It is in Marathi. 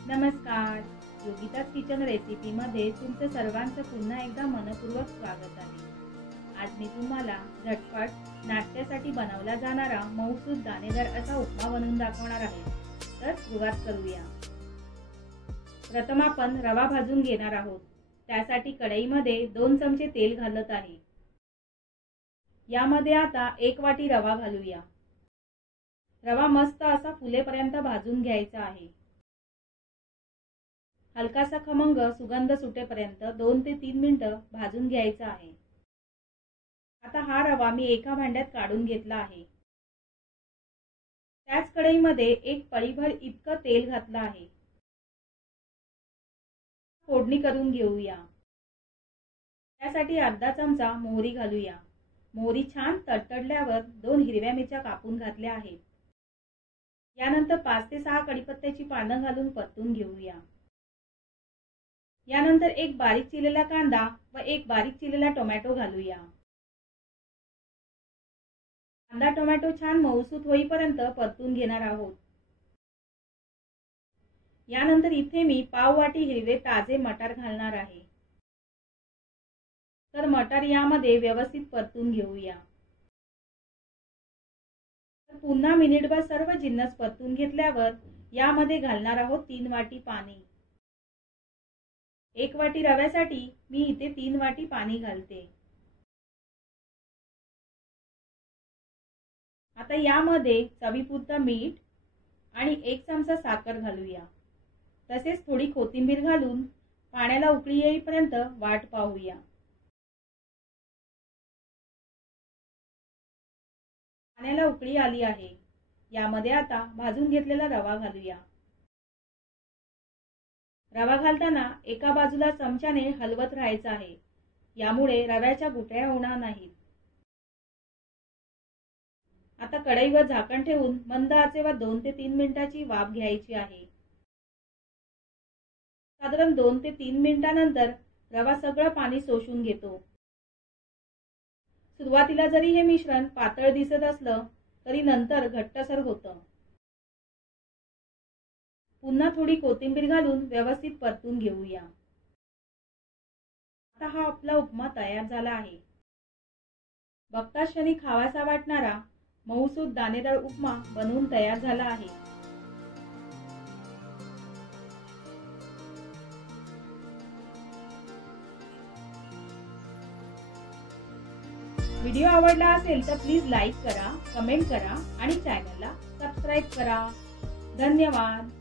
नमस्कार, योगिताज किचन रेसिपी मध्ये तुमचं सर्वांचं पुन्हा एकदा मनपूर्वक स्वागत आहे। आज मी तुम्हाला झटपट नाश्त्यासाठी बनवला जाणारा मऊसूद दाणेदार असा उपमा बनवून दाखवणार आहे। तर सुरुवात करूया। प्रथम आपण रवा भाजून घेणार आहोत। त्यासाठी कढईमध्ये 2 चमचे तेल घालत आहे। यामध्ये आता 1 वाटी रवा घालूया। रवा मस्त असा फुलेपर्यंत भाजून घ्यायचा आहे। हलकासा खमंग सुगंध सुटेपर्यंत 2 ते 3 मिनिटे भाजून घ्यायचा आहे। आता हा रवा मी एका भांड्यात काढून घेतला आहे। त्याच कढईमध्ये 1 पळीभर इतकं तेल घातलं आहे। फोडणी करून घेऊया। त्यासाठी अर्धा चमचा मोहरी घालूया। मोहरी छान तडतडल्यावर 2 हिरव्या मिरच्या कापून घातल्या आहेत। यानंतर 5 ते 6 कढीपत्त्याची पानं घालून परतून घेऊया। यानंतर 1 बारीक चिरलेला कांदा व 1 बारीक चिरलेला टोमॅटो घालूया। कांदा टोमॅटो छान मऊसूत होईपर्यंत परतून घेणार आहोत। यानंतर इथे मी पाव वाटी हिरवे ताजे मटार घालणार आहे। तर मटार यामध्ये व्यवस्थित परतून घेऊया। पुन्हा मिनिटभर सर्व जिन्नस परतून घेतल्यावर यामध्ये घालणार आहोत 3 वाटी पाणी। 1 वाटी रव्यासाठी मी इथे 3 वाटी पाणी घालते। आता यामध्ये चवीपुरतं मीठ आणि 1 चमचा साखर घालूया। तसेच थोडी कोथिंबीर घालून पाण्याला उकळी येईपर्यंत वाट पाहूया। पाण्याला उकळी आली आहे। यामध्ये आता भाजून घेतलेला रवा घालूया। रवा घालताना एका बाजूला चमच्याने हलवत राहायचं आहे। यामुळे रव्याच्या गुठळ्या होणार नाहीत। आता कढईवर झाकण ठेवून मंद आचेवर 2 ते 3 मिनिटांची वाफ घ्यायची आहे। साधारण 2 ते 3 मिनिटांनंतर रवा सगळं पाणी शोषून घेतो। सुरुवातीला जरी हे मिश्रण पातळ दिसत असलं तरी नंतर घट्टसर होतं। पुन्हा थोडी कोथिंबीर घालून व्यवस्थित परतून घेऊया। आता हा आपला उपमा तयार झाला आहे। बघताच क्षणी खावासा वाटणारा मऊसूद दाणेदार उपमा बनवून तयार झाला आहे। व्हिडिओ आवडला असेल तर प्लीज लाईक करा, कमेंट करा आणि चॅनलला सबस्क्राईब करा। धन्यवाद।